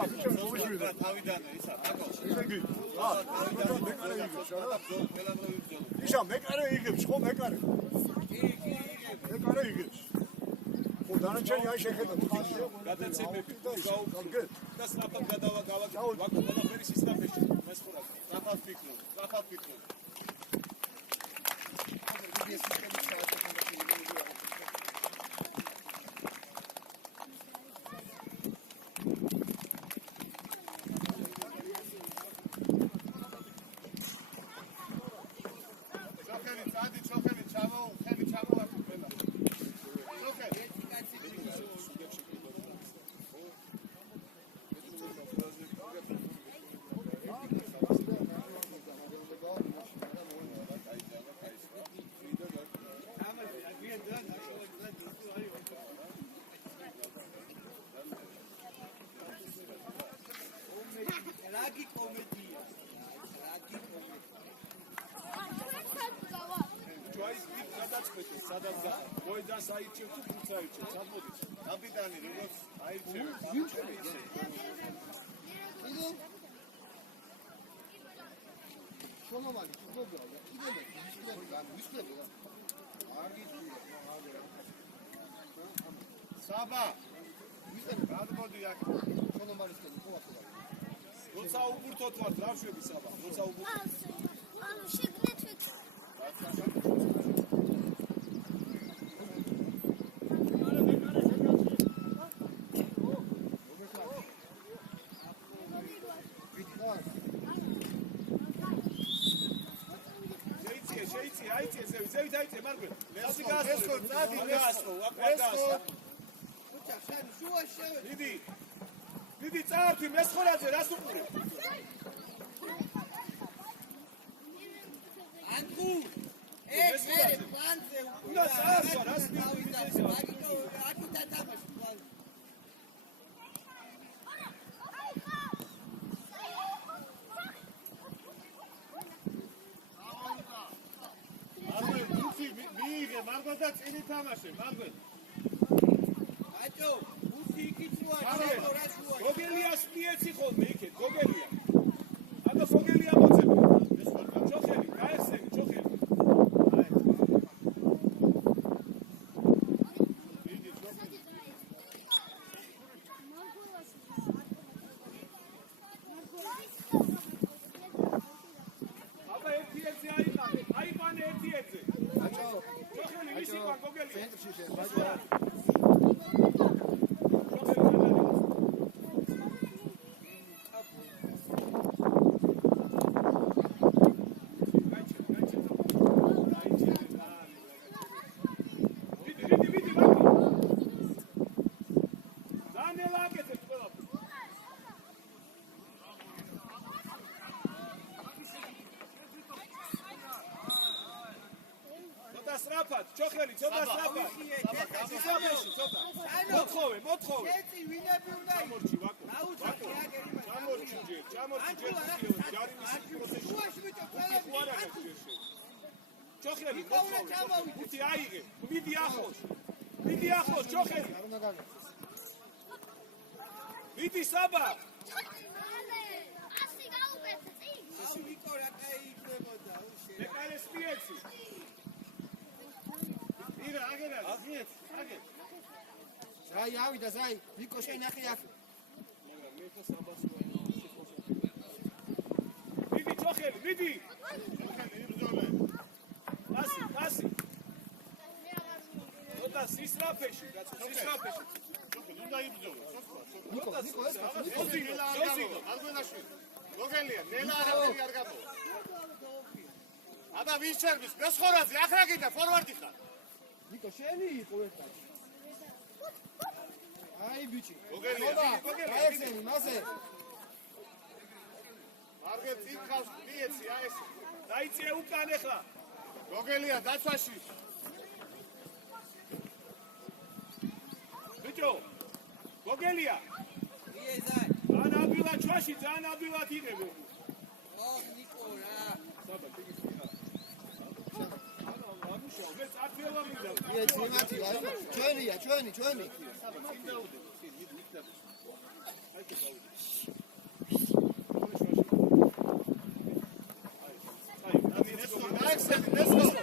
თავიდან ისა ისა მეკარე იგებს ხო მეკარე მეკარე იგებს ხო დანარჩენი აი შეხედა გადაცემები და სწრაფად გადავაგავაგ ყველაფერი სისწრაფეში მესხურა სწრაფად ფიქრობ მოედანს აირჩევ თუ ფულს აირჩევ სადმოდის კაპიტანი როგორც აირჩევ შონომალი ხუბობია კიდე მისკრები არ გიჩვია საბა გადმოდი აქ შონომალისკენ ხო ახლა როცა უბრთოთ ვართ რა შვები საბა როცა უბრთოთ ანუ შეგნეთ ვით დიდი წარფი მესხურაძე რას უყურებ? ანკუ ეს პლანზე უნდა წარსვა რას მივიდა აკითა თამაში მიიღე მარგო და წინი თამაშე მარგო აჭო უსი იქიცვა გოგელიას მიეცი ხოლმე იქეთ გოგელია აბა გოგელია მოწები ჩოხელი გაესენი ჩოხელი აბა ერთი ეცი აიყანე ერთი ეცი აჭო ჩოხელი ვისი ყან გოგელია ცენტრში შევა ჩოხელი ცოტა საფა სისაფეში ცოტა მოთხოვე ეცი ვინები უნდა ჩამორჩი ვაკო აუცაკი აგერიმა ჩამორჩი ჯარი მისი შუაში ბიჭო ყველაფერი ჩოხელი მოთხოვე უთი აიღე მიდი ახლოს ჩოხელი მიდი საბა ასი გაუკეთე წინ აუ ნიკო რა კაი იქნებოდა უშე ეკალეს მიეცი ირა აგერა აგეთ ზაი ავიდა ზაი ნიკო შენახე აქ მიდი ჩოხელი მიდი იბრძოლე ასი ცოტა სისრაფეში უნდა იბრძოლო ნიკო ეს ზოზიგო ალგონაშვილი გოგელია ნელა არ გაბო აბა ვის ჩერბის მესხორაძე ახ რა გინდა ფორვარდი ხარ ნიკო შენი იყო ერთად აი ბიჭი გოგელია აეცენი მასე მარგე წინხავს მიეცი აი ეს დაიწია უკან ახლა გოგელია დაცვაში ბიჭო გოგელია იეზაი ან აბილა ჩვაში ძალიან აბილად იღებ ო ნიკო რა საბა დაუშვა, მე წარფელა მინდა. ვიეც იმათი რა ჩვენია, ჩვენი.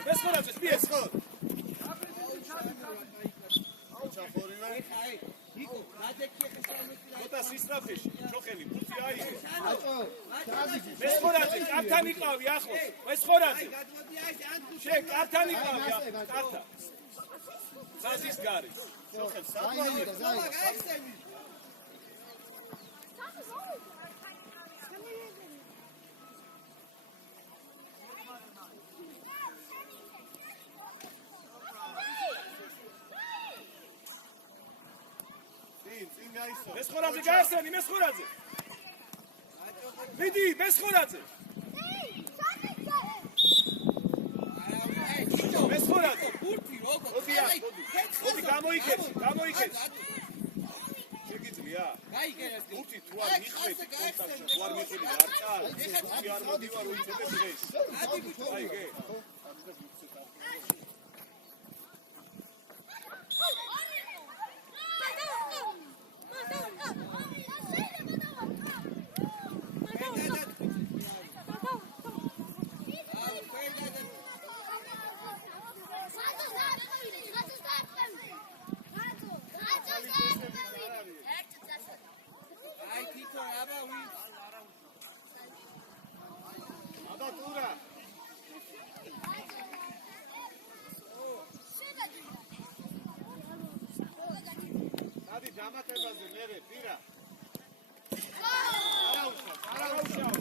მესხორაძე, სპიეს. ნიკო, რადექი ხესამეთი მოტას ისტრაფეში, ჩოხელი, ფუცი აიღე. ატო, მესხორაძე, კართან იყავი ახლოს. მესხორაძე, გადმოდი აი ანტუ შენ კართან იყავი ახლოს, კართან. ხაზის გარე. ჩოხელ, აი და ზაი. გაიხსენი. წინ გაისო. მესხორაძე გაიხსენი, მესხორაძე. მიდი, მესხორაძე. მესხორაძე. ბურთი როგორ? მოდი გამოიქეცი. შეგიძლია? გაიგე ეს. ბურთი თუ არ მიხვედი კონტაქტში, თუ არ მიხვედი არ წარ. ბურთი არ მოდივარ უიცოდე დღეს. აიგე. აი თვითონ აბა ვი აბა ტურა. დადი დამატებაზე მერე პირა. არაუშავ.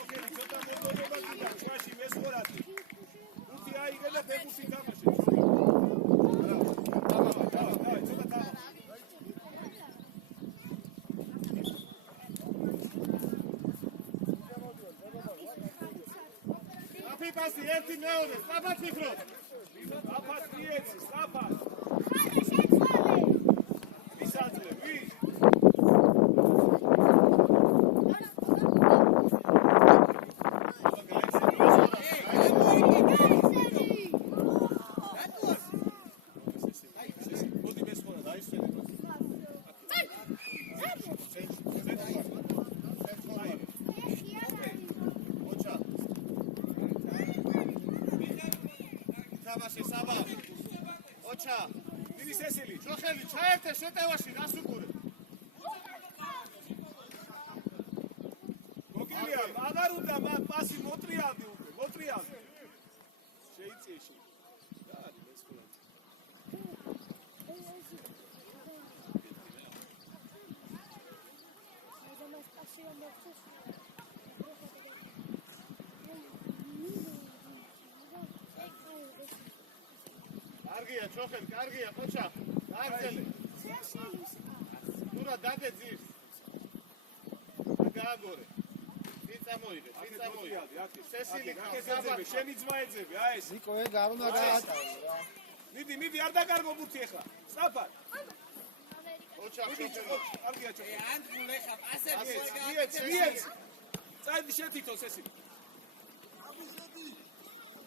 ოკეი, ცოტა მოდოდება გინდა, ჩაში მესხორაძე. უთი აიგე და ბებუსი თამაშე. დავай, ცოტა თამაშე. აფიფასი ერთი მეორე, სწრაფად ფიქრობ. აფას მიეცი, სწრაფად. ვისაძლე, ვის? მოდი მესხორა დაისვენე. ოჩა. თამაში საბა. ოჩა. მიდის ესილი. ჩოხელი ჩაერთე შეტევაში გასუყურე. მოგილია, აღარ უნდა მან პასი მოტრიალდი უკვე, მოტრიალდი. შეიწიე. დაარი მესხორა. კარგია, ჩოხელი, კარგია, ხოჩა. დააგზელე. თურა დადე ძირს. გააგორე. წამოიღე, წამოიღე. სესილი გაკეთებები, შენი ძმა ეძები, აი ეს. ნიკო ეგ არ უნდა გაატარო რა. მიდი, არ დაკარგო ბურთი ახლა. სწრაფად. ოჩა, კარგია, ჩოხელი. ანტულ ეხა პასები მიეც. წაიდი შეთითო სესილი.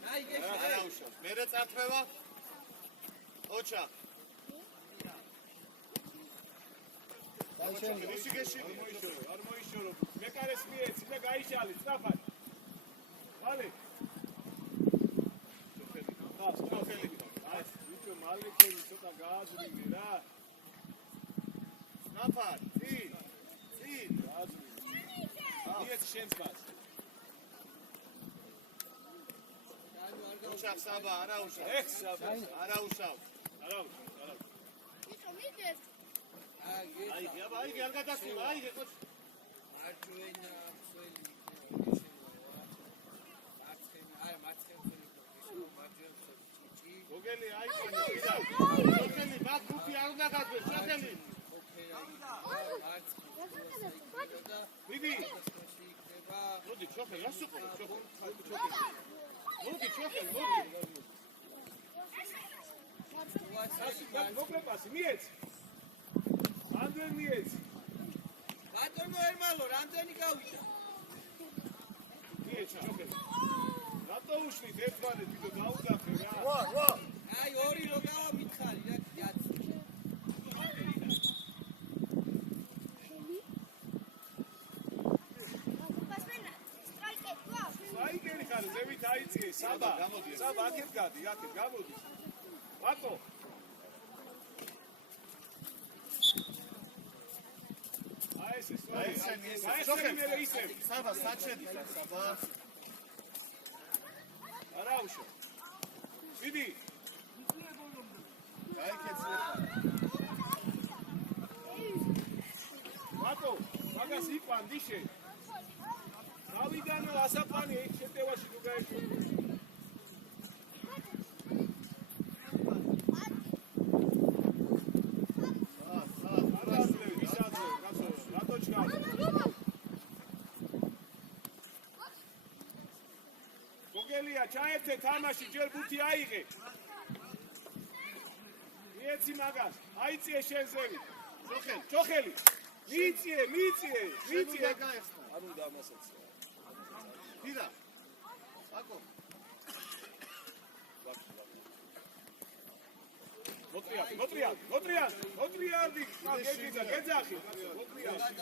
გაიგე არაუშავს. მერე წარფევა. ოჩა. დაიშენე. რისი გეშინი? არ მოიშორო. მეკარეს მიეცი და გაიშალი, სწრაფად. მალე. ჩოხელი. აი, ვიჭო მალეკები ცოტა გააძრინე რა. სწრაფად, წინ. გააძრინე. მიეცი შენს მას. ოჩა საბა, არაუშავ. საბა, არაუშავ. აიგე, აბა, აიგე, არ გადასულა, აიგე, კოჩი. მარჯვენა მსველი გოგელი, აიგე, გოგელი, მაგ გუფი არ უნდა გაგვეს, ჩახელი. მიდი. მოდი, ჩოხელი, ასუყო, ჩოხელი. მოდი, ჩოხელი, მოდი. მოკლეპასი, მიეც. ანდრე მიეც. ბატონო ერმალო, რამდენი გავიდა? მიეც, ჩოხელი. რატო უშლით ერთმანეთი და დაუძახე რა? ვა. აი ორი რო გავამითხარი რა გიაც. საიკერი ხარ, ზევით აიწიე, საბა. საბა, აქეთ გადი, აქეთ გამოდი. ვაკო. აი ეს ისე. საბა საჩედი საბა. არა უშო. ვიდი. ვაკო, მაგას იყვან დიშე. ავიდანო ასაყვანი ეგ შეტევაში თუ გაეშო. გოგელია ჩაერთე თამაში ჯერ ბუთი აიღე. მიეცი მაგას, აიწიე შენ ზევით. ჩოხელი. მიიწიე. არ უნდა ამასაც. დიდა. აკო. მოტრიარდი. გეგიდა, გეძახი. მოტრიარდი.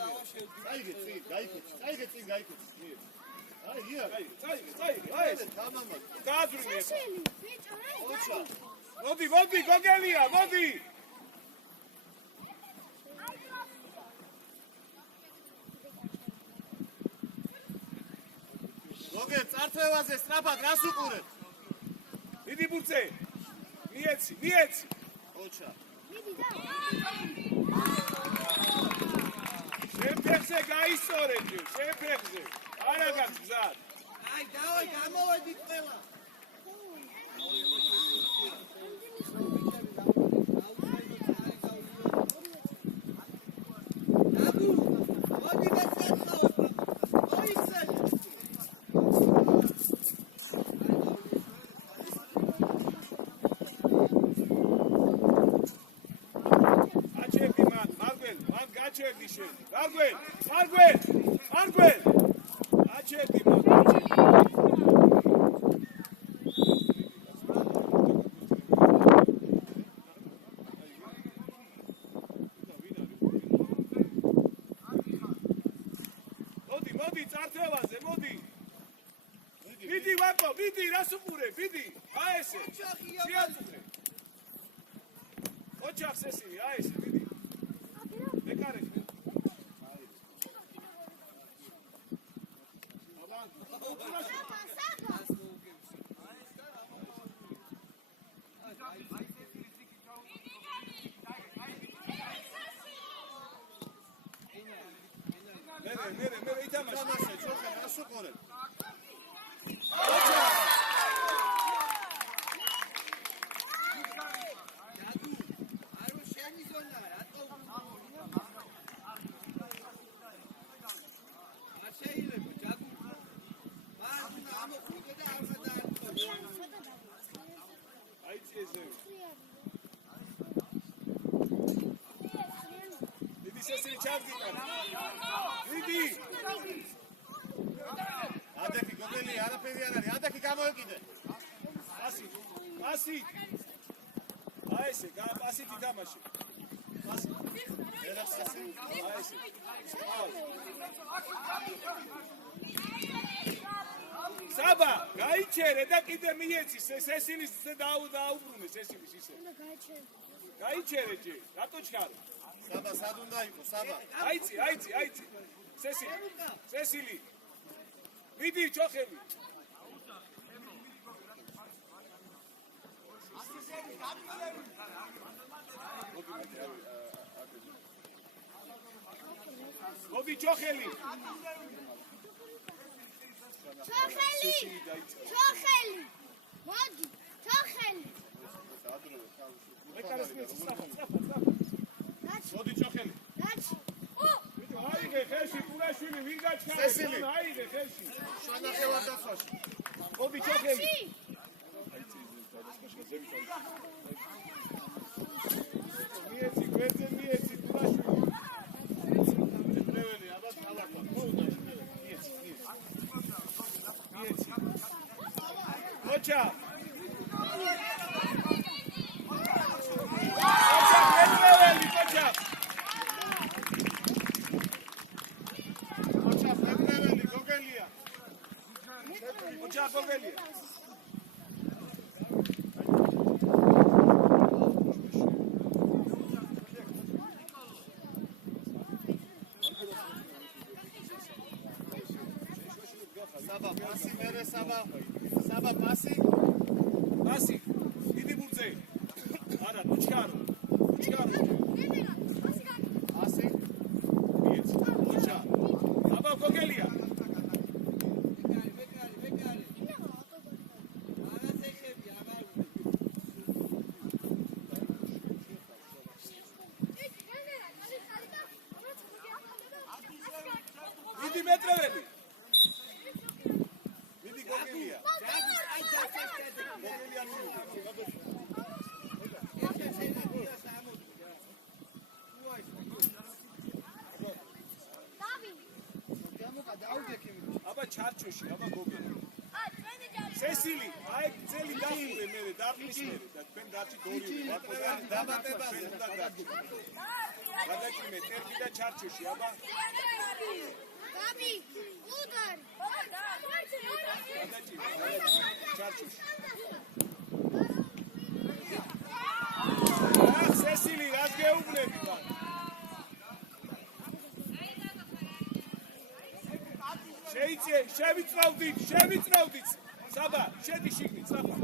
გაიქეცი წინ გაიქეცი. აი ია. წაიღე, აი ეს. თამამა. გააძვრინე. ოჩა. მოდი, გოგელია, მოდი. გოგე წარწევაზე სწრაფად რას უყურებ? დიდი ბურცე. მიეცი. ოჩა. შეფეხზე გაისწორე, შეფეხზე. არა გაგზად. აი დავай გამოვედით ყველა. აბუ, მოდი მეცახავ. მოისე. აჩერდი მარგვენ გაჩერდი შენ. მარგვენ. აჩერდი მოდი წარწევაზე, მოდი. ვიდი ვაკო, ვიდი რას უყურე, ვიდი. აი ესე. შეაწუხე. ოჩახს ესინი, აი ესე, ვიდი. მეკარეში. მე ითამაშე. თამაშე ჩოხე რას უყურებ? არ შენი ზონა რატო? არ შეიძლება ჯაგუ. მან ამოხუგე და არ გადაარქვა. აიწიე ზევი. დიდი სესილი ჩავდიტა. ვიდი. ადაკი გოგელი არაფერი არ არის. ადაკი გამოეკიდე. პასი. აი ესე, პასით ითამაშე. პასი. აი ესე. საბა, გაიჩერე და კიდე მიეცი, სესილის დაუბრუნე სესილის ისე. გაიჩერე ჯე, რატო ჩქარე? საბა სად უნდა იყოს საბა? აიწი. სესილი. ვიდი ჩოხელი. მოდი ჩოხელი. მოდი, ჩოხელი. მეკარეს მიეცი, სწრაფად. მოდი ჩოხელი. აიღე ხელში პურაშვილი, ვინ გაჩქარე? სესილი. აიღე ხელში. შენახევარ დაცვაში. მოდი ჩოხელი. მიეცი, გვერდზე მიეცი, პურაშვილი. ნეველი აბა თავაკვა. მოუდა ნეველი. მიეცი. საბა პასი. პასი. დიდი ბურთზე. არა, ნუჩქარო. ნუჩქარო. პასი. მიეცი. ნუჩა. აბა გოგელია. დიდი მეტრეველი. დიდი გოგელია. გოგელია აბა ჩარჩოში, აბა გოგელი. სესილი, აი ძელი დახურე მე დაფლის მე და თქვენ დარჩი გორი ვაკოდანი დამატებაზე და დარჩი. გადაჭიმე წერგი და ჩარჩოში, აბა. Gabi, udar. გადაჭიმე ჩარჩოში. სესილი, რას გეუბნები და? შევიწრავდით. საბა, შედი შიგნით, საბა.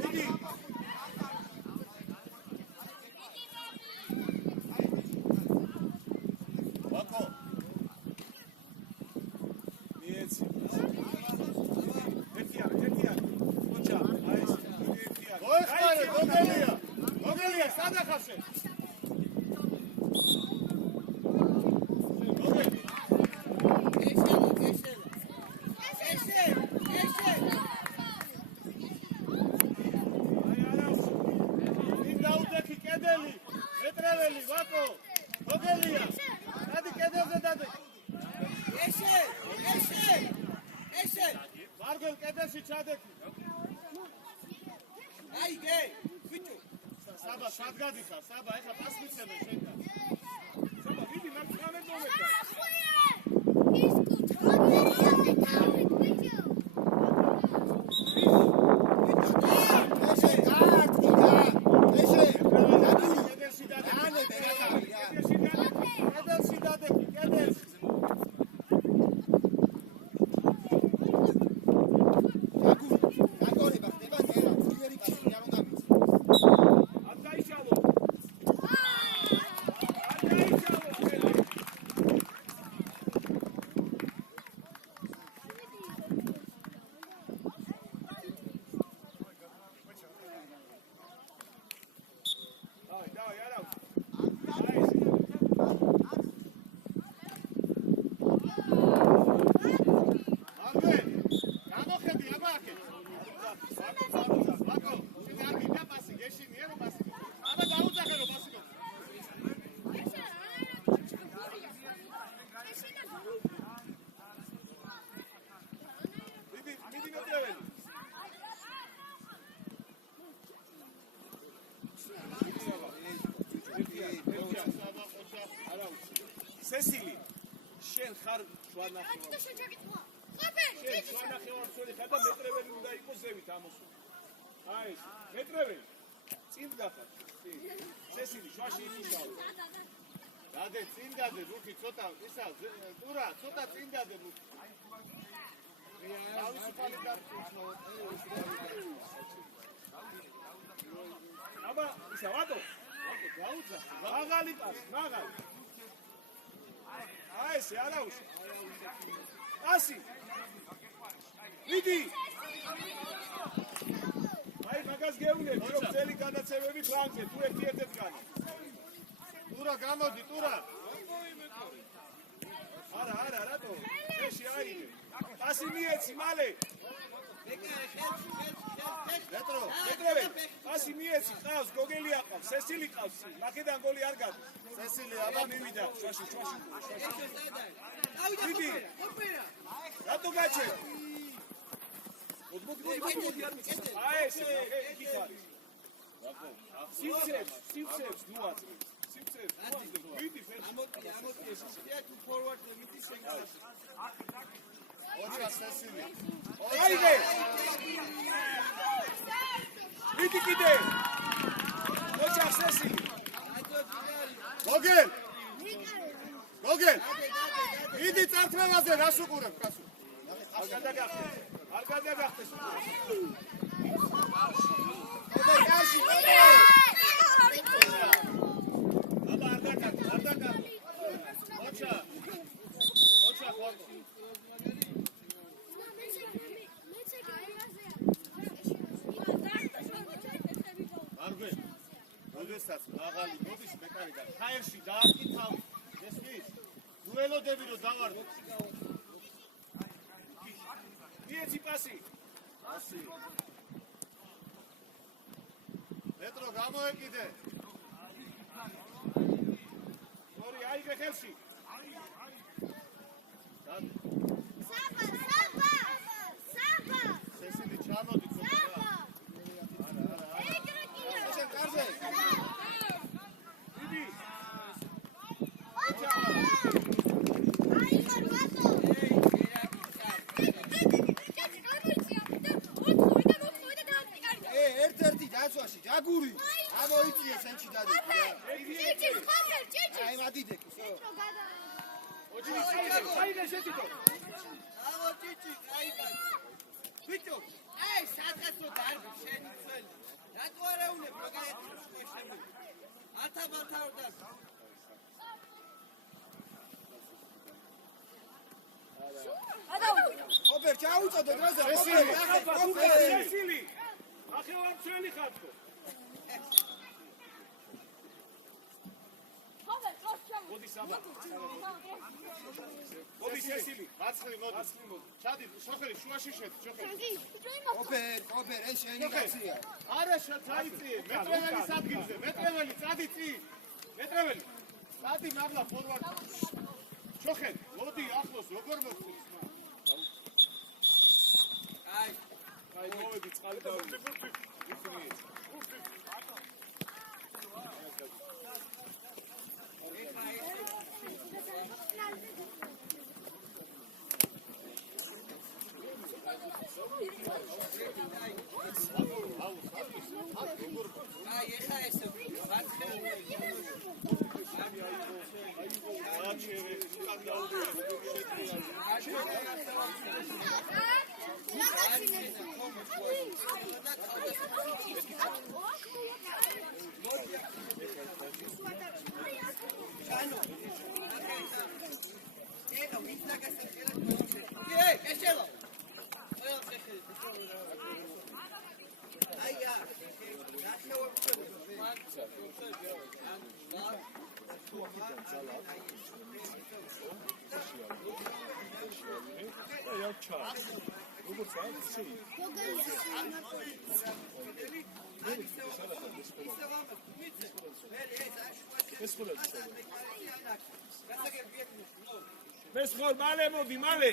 დიდი. ვაკო. მიეცი. ერთიანი. ოჩა, აი ეს, ერთიანი. მოეხმარე, გოგელია. გოგელია, სადა ხარ შენ? მეტრეველი, ვაკო. გოგელია. დადი კედელზე დადი. ესე. მარგელ კედელში ჩადექი. აი გე, ბიჭო. საბა, სად გადიხარ? საბა, ეხა პას მიცემენ შენთან. საბა, დიდი მაგამე მომედა. სესილი, შენ ხარ შუანახევარ. შენ შუანახევარსული ხარ და მეტრეველი უნდა იყოს ზევით ამოსული. აი ეს, მეტრეველი. წინ გახარ. სესილი, შუაში იქისაო. დადე, წინ დადე, რუხი ცოტა, ისა, ტურა, ცოტა წინ დადე, რუხი. თავისუფალი დარჩა. აბა, ისა, ვატო. გაუძახე. მაღალი პასი, მაღალი. აი ესე, არაუშა. პასი. ვიდი. აი მაგას გეუნები, რომ ძელი გადაცემები ფლანგზე, თუ ერთ-ერთად განა. ტურა გამოდი, ტურა. არა, რატო? ეში აიგე. პასი მიეცი, მალე. მეტრო. მეტრეველი, პასი მიეცი, ყავს, გოგელი აყავს, სესილი ყავს, მაქედან გოლი არ გადის. სესილი, აბა აბა მივიდა, შუაში. ვიდი. რატო გაჩე? მოდი არ მიწეს. აი ესე, იქ არის. სივცებს ნუაწრი. ვიდი ფერში. ამოდი ეს ისია თუ ფორვარდ ვიდი შეგას. ოჩა სესილი. აიგე. ვიდი კიდე. ოჩა სესილი. გოგელ. ვიდი წართმევაზე რას უყურებ, კაცო? არ გადაგახდეს. აბა არ დაკარგე. ოჩა ხო. არგე. როდესაც მაღალი მოდის მეკარიდან ხაერში დააკითავი. ესმის? დუელოდები რო დავარდო. მიეცი პასი. მეტრო გამოეკიდე. ორი აიგე ხელში. საბა. სესილი ჩამოდი ცოტა. შენ კარზე. დიდი. ერთ-ერთი დაცვაში ჯაგური. ამოიწია სენჩი დადი. აი მადიდეკი, ხო? ოჩი აიგე შეთითო. ამა ჭიჭი, აიგე. ბიჭო, აი სადღაცო დარბი შენი ძველი. რატო არა უნებ მაგალითად შეშები? ათაბალთა არ დას. ოპერ ჩაუწოდო დროზე. სესილი. ახლა ჩვენი ხარკო. მოდი საბა. მოდი სესილი. მაცხრი მოდი. ჩადი, შოხელი შუაში შედი, შოხელი. ოპერ, ეს შენი კაცია. არა შაიცი, მეტრეველის ადგილზე, მეტრეველი წადი წინ. მეტრეველი. წადი მაღლა ფორვარდ. შოხელი, მოდი ახლოს, როგორ მოხდეს? აი მოვედი წყალი დავიდე. აი ეხა ესე მეს ხარ მალე მოდი მალე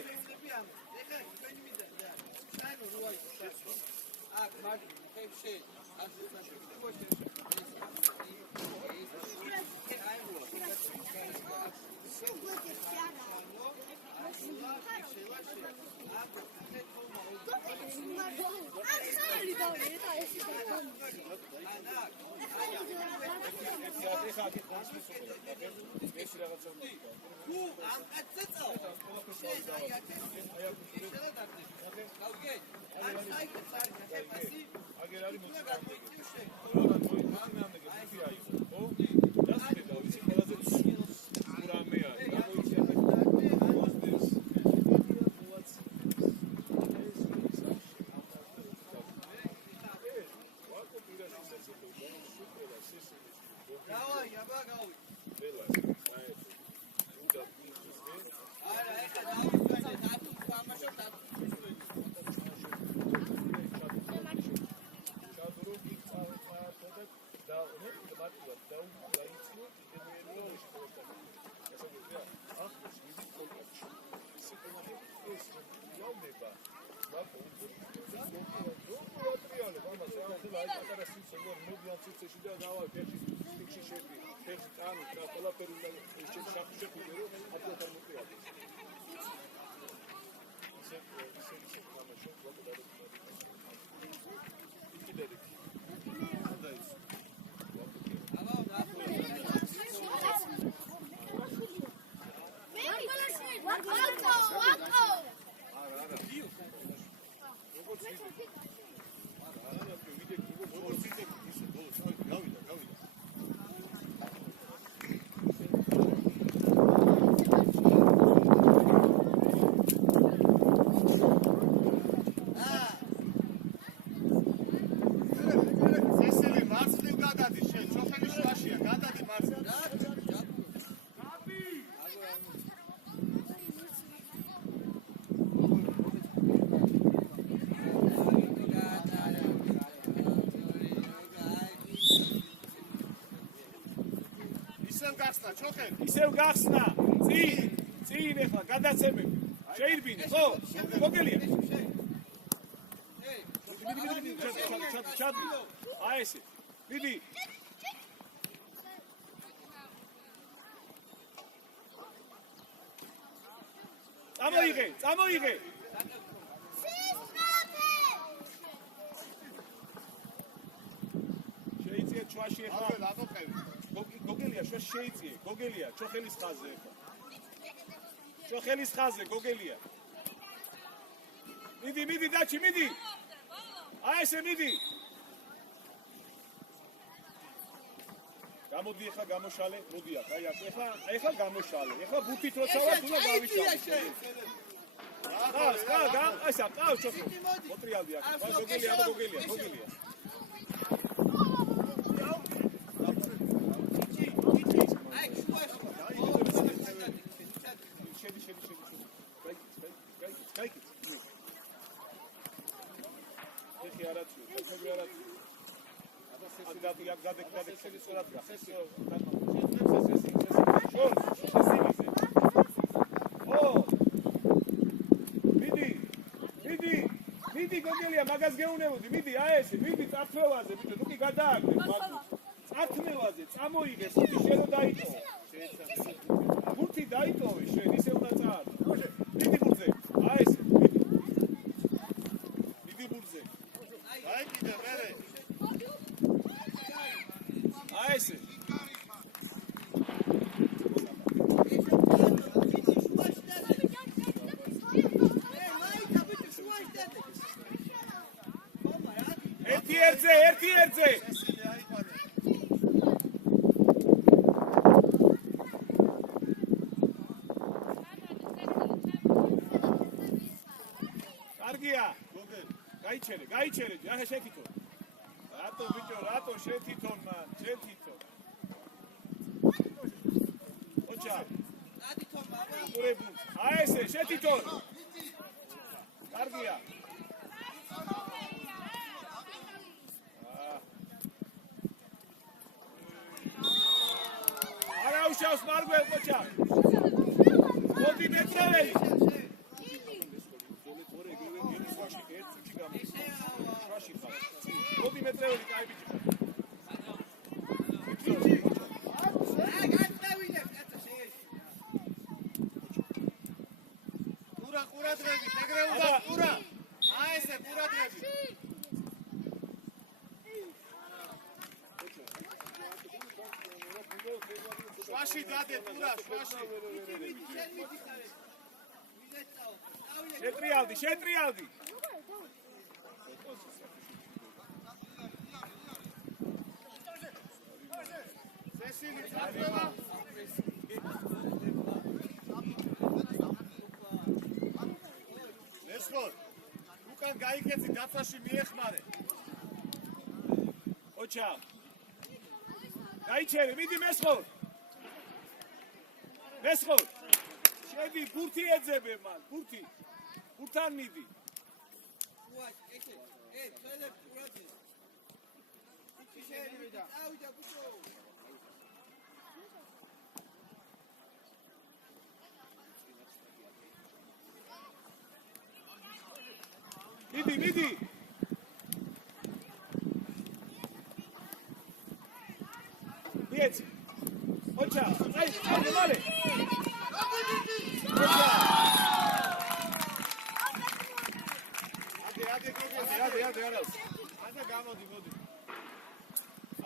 ისევ გახსნა, ჩოხენ. ისევ გახსნა. წინ ეხლა გადაცემები. შეირბინე, ხო? მოგელია. ჩადი. აი ესე. მიდი. წამოიღე. შეიძლება ჩვაში ეხლა გოგელია შუა შეიძლება გოგელია ჩოხელის ხაზზე ეხლა ჩოხელის ხაზზე გოგელია მიდი დაჩი მიდი აი ესე მიდი გამოდი ეხლა გამოშალე მოდი აქ აი აქ ეხლა გამოშალე ეხლა ბუთით როცა ვარ უნდა გავიშალე ესა ყავს ჩოხი მოტრიალდი აქ გოგელია მიდი გოგელია მაგას გეუნებოდი მიდი აი ესე მიდი წართმევაზე ბიჭო თუ კი გადააგდე წართმევაზე წამოიღე ხუთი შენ დაიტოვე ხუთი დაიტოვე შენ ისე უნდა წააგდე მიდი ბურზე აი ესე მიდი ბურზე აი კიდე მერე აი ესე ერთი ერთზე კარგია გაიჩერე ახლა შეთითო რატო ბიჭო რატო შეთითონ მან შეთითო ოჩა დათითონ ბაბა ყურებულ აი ესე შეთითონ კარგია არაუშავს მარგველ ყოჩა მოდი მეწეველი მოდი მეწეველი კაი ბიჭო ყურადღებით ეგრე უნდა ყურა აი ესე ყურადღებით შვაში დადე ყურა შვაში შეტრიალდი სესილი წავა ესხოთ უკან გაიქეცი დაცვაში მიეხმარე ოჩა გაიჩერე მიდი მესხოთ შედი ბურთი ეძებე მან ბურთთან მიდი მიდი მიეცი ოჩა აი მალე ადე გამოდი მოდი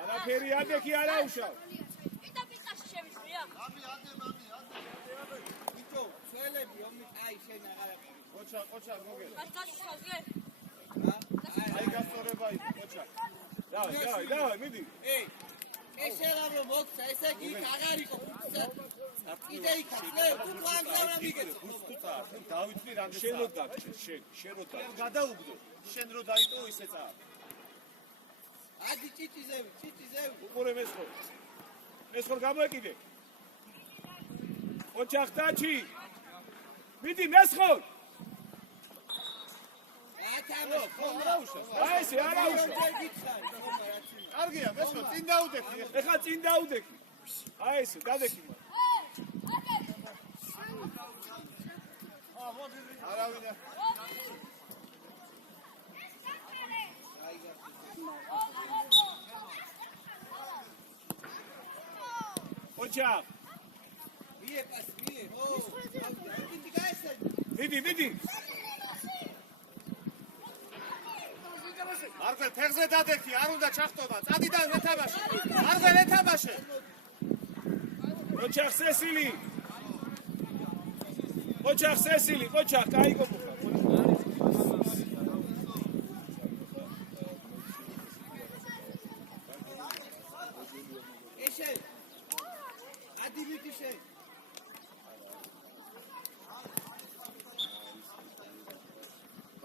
არაფერი ადე კი არაუშავ პიტა-პიტაში შემისვრია ბიჭო ცელები ომი აი შენ აღარაფერი ყოჩა მოგე გასწავლე აი გასწორება ის ყოჩა დავай მიდი ესელა რომ მოხდა ესე იგი აღარ იყო კიდე იქა თუ აღარა მიგეცო დავითვი რამდენი შენ რო დაგჭე შენ რო დაგჭე გადაუგდო შენ რო დაიტოვო ისე წაა ადი ჭიჭიზევი უყურე მესხორ გამოეკიდე ოჩახტაჩი მიდი მესხორ აი ესე არაუშავ კარგია მესხორ წინ დაუდექი ეხლა წინ დაუდექი აი ეს დადექი მან. არავინ ოჩახ. მიეპას მიე. ო. დიდი გაესწრე. მიდი. არგელ ფეხზე დადექი, არ უნდა ჩახტობა. წადიდან ეთამაშე. არგელ ეთამაშე. ოჩახ სესილი. ოჩახ სესილი, ოჩახ, გაიგო მუხა. ეშე. ადიმიტიშე.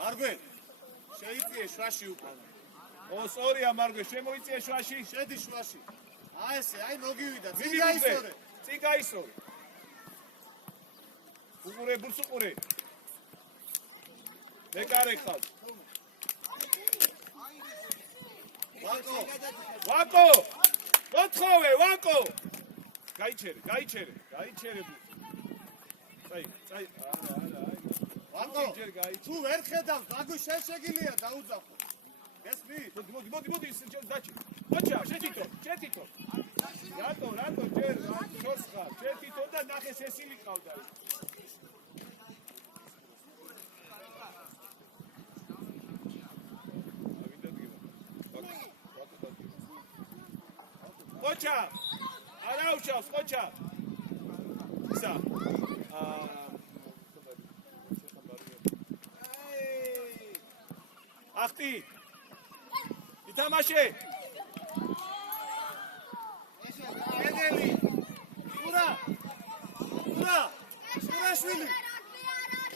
არგელ შეიწიე შვაში უკან. ო, სწორია მარგვე, შემოიწიე შვაში. შედი შვაში. აი ესე, აი მოგივიდა. წინ მიდი გაისორე. წინ გაისორე. უყურებულს უყურე. მეკარე ხარ. ვაკო! მოთხოვე, ვაკო! გაიჩერე. წაი. ვაკო, ჯერ გაიჩერე. თუ ვერ ხედავს, ბაგუ შეგიძლია დაუძახო. გესმი? მოდი, დაჭი. ოჩა, შეთითო. რატო, ჯერ შორს ხარ. შეთითო და ნახე სესილი ყავდა. ოჩა! არა უშავს, ოჩა! ისა. ახტი! ითამაშე! კედელი.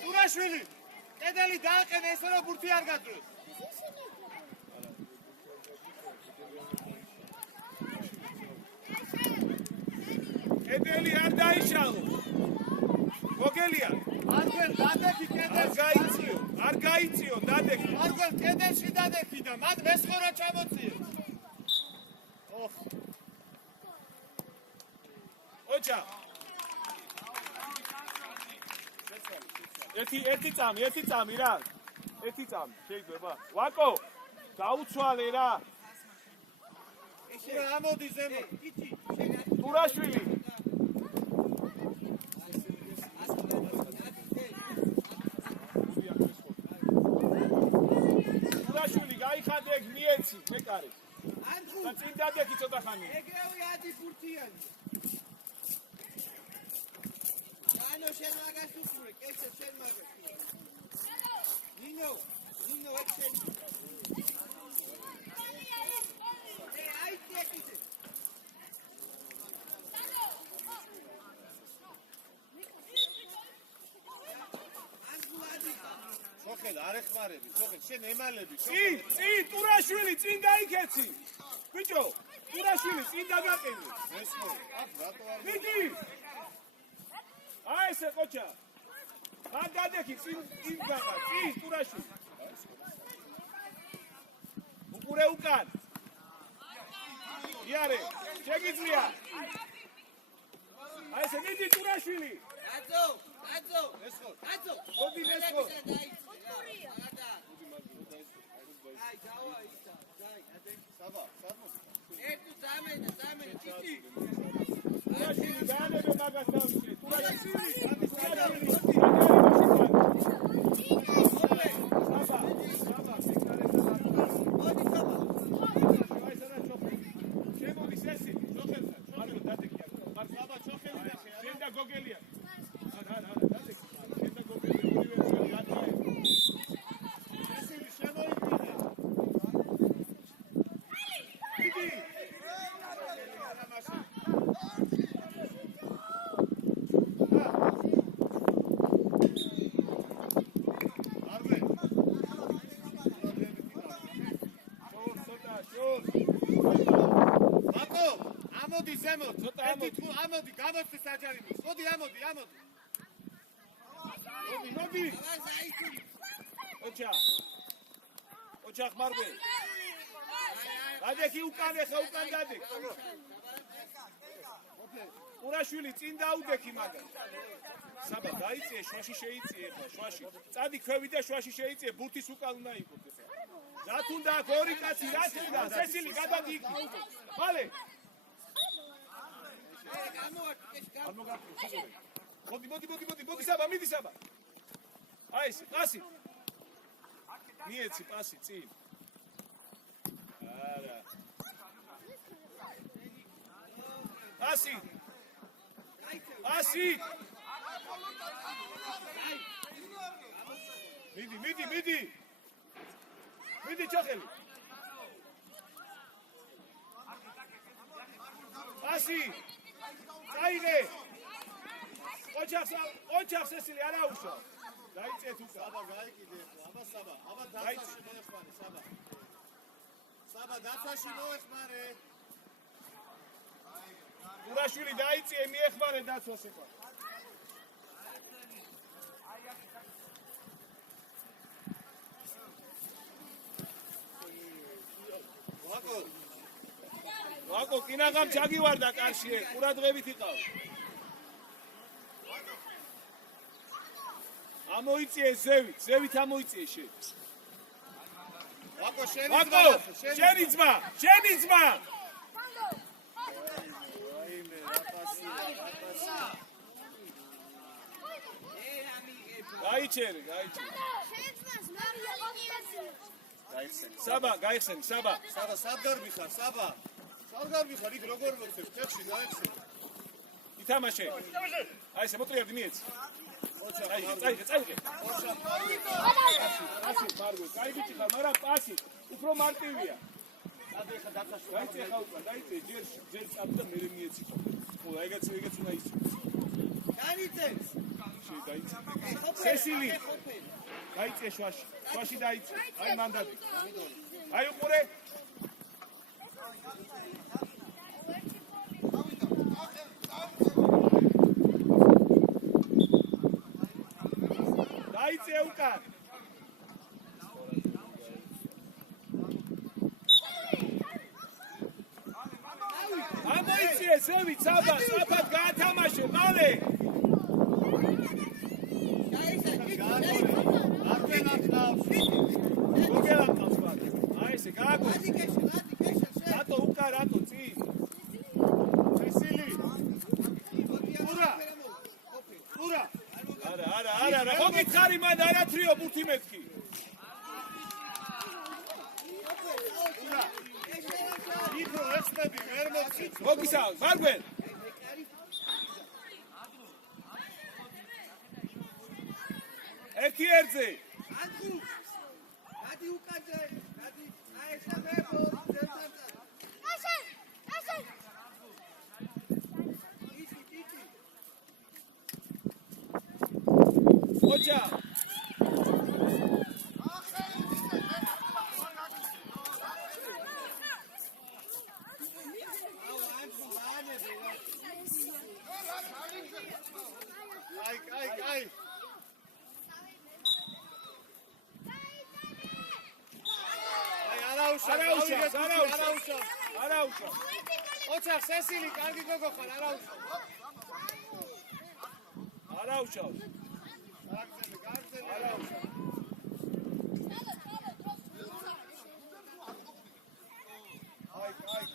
ურაშვილი. კედელი დააყენე ესე რომ ბურთი არ გადროს. კედელი არ დაიშალო. გოგელია. არგელ დადექი კედელში. არ გაიწიო, დადექი. არგელ კედელში დადექი და მათ მესხორა ჩამოწიე. ოხ. ოჩა. ერთი წამი რა. ერთი წამი შეიძლება. ვაკო, გაუცვალე რა. ეშე ამოდი ზემო. ტურაშვილი. ტურაშვილი გაიხადე მიეცი, მეკარე. და წინ დადექი ცოტა ხანი. ეგრევე ადი ბურთიანი. ანუ შენ მაგას უყურე, კეთე შენ მაგას. ნინო, ექშენ. აი ტეკიზე. სოხელ არ ეხმარები, სოხელ შენ ემალები. წინ ტურაშვილი წინ გაიქეცი. ბიჭო, ტურაშვილი წინ დაგაყენე. ესმო, აქ რატო არ მიდი. აი ესე ყოჩა. არ დადექი წინ გაყა, წინ ტურაშვილი. უყურე უკან. იარე, შეგიძლია. აი ესე მიდი ტურაშვილი. აცო. ესხო. მოდი ესხო. აი, დავა ისა, დაი, საბა, სადმოს. ერთი ზამენ, ჭიჭი. ტურაშვილი დაანებე მაგას დავიჭრე. ტურაშვილი. მოდი საბა. შემოდის ესი, ჩოხელთან. მარგო დადექი აქ. საბა ჩოხელი და შენ და გოგელია. არა, დადექი. შენ და გოგელი ორივე რატოა? ესილი შემოიწინე. მიდი. ბაკო, ამოდი ზემოთ. ერთი თუ ამოდი, გამოცდი საჯარიმოს. მოდი, ამოდი. მოდი. ოჩა ხმარბე. დადექი უკან დადექ. ყურაშვილი წინ დაუდექი მაგას. საბა დაიწიე, შვაში შეიწიე ხო, შვაში. წადი ქვევი და შვაში შეიწიე, ბურთის უკან უნდა იყოს. რა თუნდა აქ ორი კაცი, რა თუნდა? სესილი გადადი იქ. მალე. არ მოგართვე. მოდი საბა, მიდი საბა. აი ეს, პასი. მიეცი პასი წინ. არა. პასი. პასი. მიდი. მიდი ჩახელი. პასი. წაიღე. ოჩახს ესილი არა უშო. დაიწეთ უკან. საბა გაიგიდე ხო, აბა დაცვაში მოეხმარე, საბა დაცვაში მოეხმარე. ყურაშვილი დაიწიე, მიეხმარე დაცვას ეხლა. ვაკო კინაღამ ჩაგივარდა კარშიე, ყურადღებით იყავ. ამოიწიე ზევით ამოიწიე შენ. ვაკო შენი ძმა. აიმე რა პასი. გაიჩერე. საბა, გაიხსენი, საბა. სადღარბი ხარ, იქ როგორ მოხდეს, ფეხში გაიხსენი. ითამაშე. აი ესე მოტრიარდი მიეცი. წაიღე. პასი, მარგო, გაიგიჩი ხარ, მაგრამ პასი უფრო მარტივია. დაიწე ხა უკან, დაიწე ჯერ წაბდა მე მიეცი. ხო, ეგეც უნდა ისო. განიცეს. დაიწე. სესილი. დაიწე შვაში დაიწე. აი მანდატი. აი უყურე. დაიწე უკან. ამოიწიე ზევით, საბად გაათამაშე, მალე. მოგელატავს ვარ. აი ესე გააგო. რატო უკან, რატო წინ. სესილი. ურა. არა, ხო გითხარი მან არათრიო ბურთი მეთქი. იქო ეცნები, ვერ მოხსი. მოგისალ, მარგვენ. ერთი ერთზე. გადი უკანზე, გადი. აი ესა მებო, ძერტანტა. ასე. ოჩა. აი. არაუშა. ოჩახ სესილი, კარგი გოგო ხარ, არაუშა.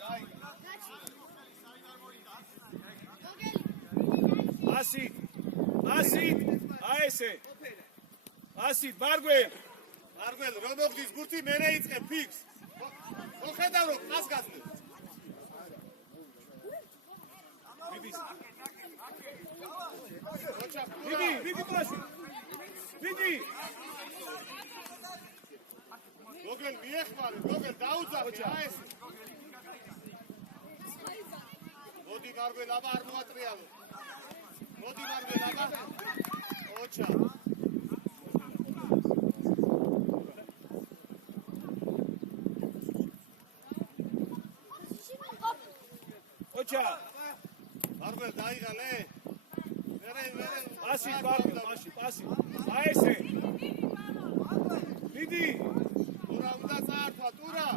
აი. ასით. აი ესე. ასით, მარგვენ. რომ მოხდის ბურთი, მე რეიწყე ფიქს. მოხედავ რომ ყას გასწრებს. მიდი პრაში. მიდი. გოგელ მიეხმარე, დაუძახე, აი ეს. მოდი მარგვენ, აბა არ მოატრიალო. ოჩა. მარგვენ დაიღალე. პასი. აი ესე. მიდი. ტურა უნდა წაართვა, ტურა.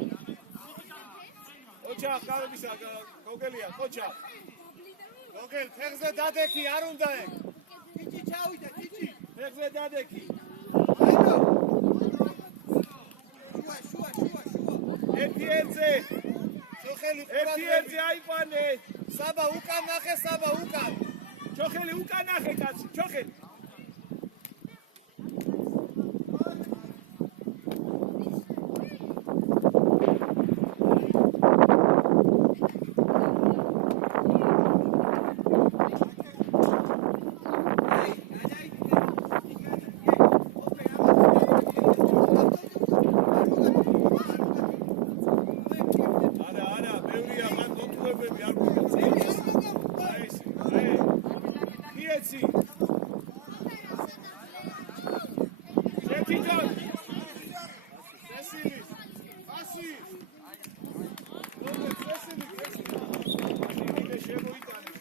ოჩა, ხარებისა გოგელია, ოჩა. მოგელ ფეხზე დადექი არ უნდა ეგ. ტიჭი ჩავიდა, ტიჭი. ფეხზე დადექი. შუა. ერთ-ერთზე. ჩოხელი ერთ-ერთზე აიყვანე. საბა უკან ნახე, საბა უკან. ჩოხელი უკან ნახე კაცი, ჩოხელი. არა, ბევრია მან დოტყუებები არ გვიწევს. აი ესე, აი. კიეცი. შეთითონ. სესილი. ასი. მოგელ სესილი. მე შემოიტანე.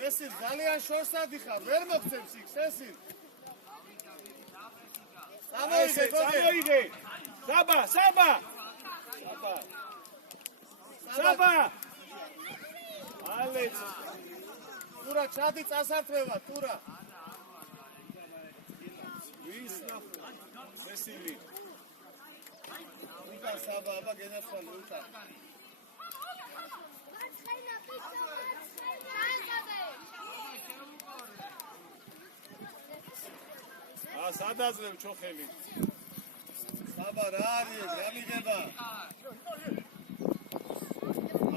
სესილ ძალიან შორს ადიხარ, ვერ მოგცემს იქ სესილ. წამოიგე. საბა. ალეც. ტურა ჩადი წასართმევა, ტურა. ვის სესილი. უკან საბა, აბა გენაცვალე უკან. სადაძლევ ჩოხელი. საბა რა არის, გამიგება.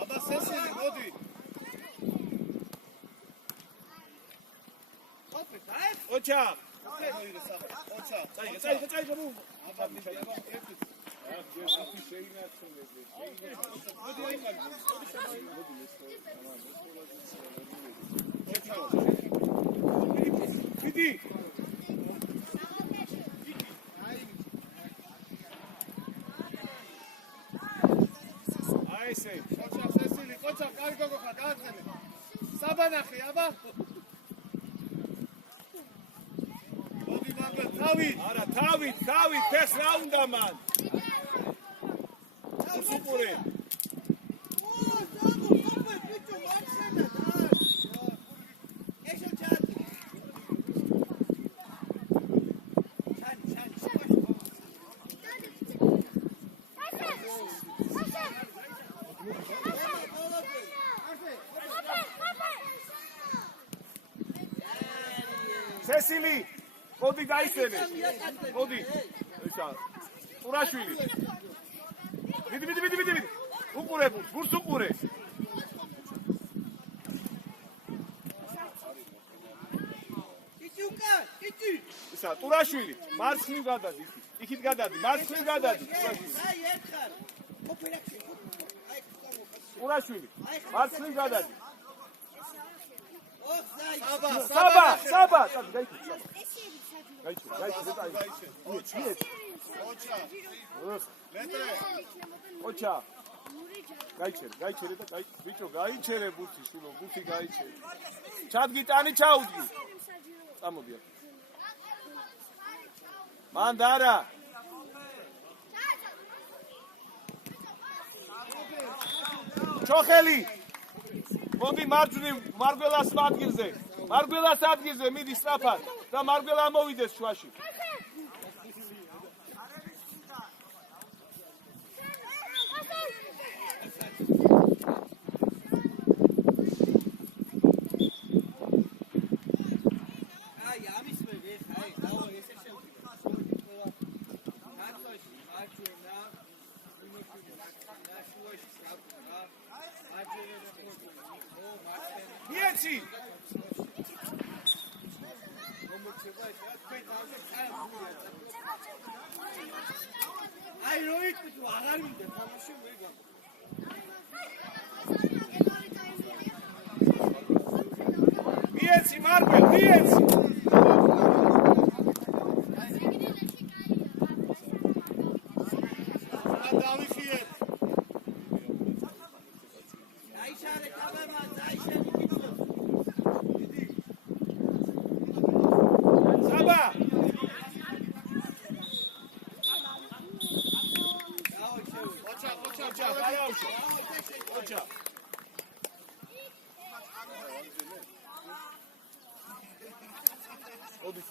აბა სესილი, მოდი. ოჩა. მოიგე საბა. ოჩა. წაიღე მუ. აბა მიდიება ერთი. ახ შეინაცვლები. მოდი აიყალე. დიდი. ესე. ოჩა სესილი, ოჩა კარგი გოგოხა, გააძენე. საბა ნახე, აბა. მოდი მაგლა თავით. არა, თავით, ფეხს რა უნდა მან? სუპურე. სესილი, მოდი გაისვენე. მოდი. ესა. ურაშვილი. მიდი. უყურე, გურს უყურე. ტიჭი. ესა, ტურაშვილი. მარცხნივ გადადი. იქით გადადი, მარცხნივ გადადი. აი ერთხარ. ოპერაცია. ურაშვილი. მარცხნივ გადადი. ოხ ზაი. საბა. გაიჩერე. ოჩა. მეტრე. ოჩა. გაიჩერე და ბიჭო, გაიჩერე ბურთი, შულო, ბურთი გაიჩერე. ჩადგი ტანი ჩაუდგი. წამოდი აქ. მან დარა. ჩოხელი. მოდი მარგველას ადგილზე, მიდი სწრაფად და მარგველა მოვიდეს შუაში. აი რო იტყვით რომ აღარ მინდა თამაში ვეგა მიეცი მარბელ მიეცი დავიხიეთ დაიშარე კაბერმა დაიშარე კითხო საბა ოჩა დაიავშე ოჩა ოდი